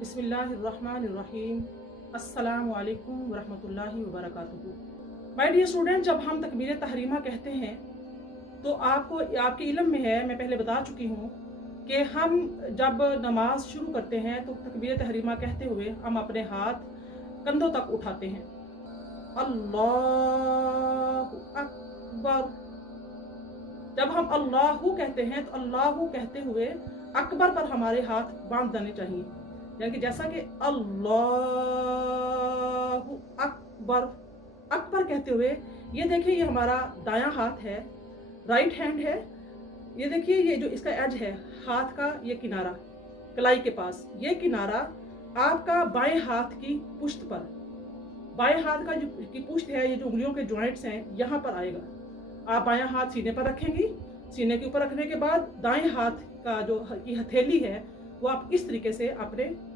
बिस्मिल्लाहिर्रहमानिर्रहीम। अस्सलामु अलैकुम वरहमतुल्लाहि वबरकातुहू। माय डियर स्टूडेंट, जब हम तकबीर तहरीमा कहते हैं तो आपको आपके इल्म में है, मैं पहले बता चुकी हूँ कि हम जब नमाज शुरू करते हैं तो तकबीर तहरीमा कहते हुए हम अपने हाथ कंधों तक उठाते हैं। अल्लाहु अकबर। जब हम अल्लाहु कहते हैं तो अल्लाहु कहते हुए अकबर पर हमारे हाथ बांध देने चाहिए, यानी कि जैसा कि अल्लाहु अकबर, अकबर कहते हुए ये देखिए, ये हमारा दायां हाथ है, राइट हैंड है। ये देखिए, ये जो इसका एज है हाथ का, ये किनारा कलाई के पास, ये किनारा आपका बाएं हाथ की पुश्त पर, बाएं हाथ का जो की पुश्त है, ये जो उंगलियों के जॉइंट्स हैं यहाँ पर आएगा। आप बायां हाथ सीने पर रखेंगी। सीने के ऊपर रखने के बाद दाएं हाथ का जो की हथेली है वो आप इस तरीके से अपने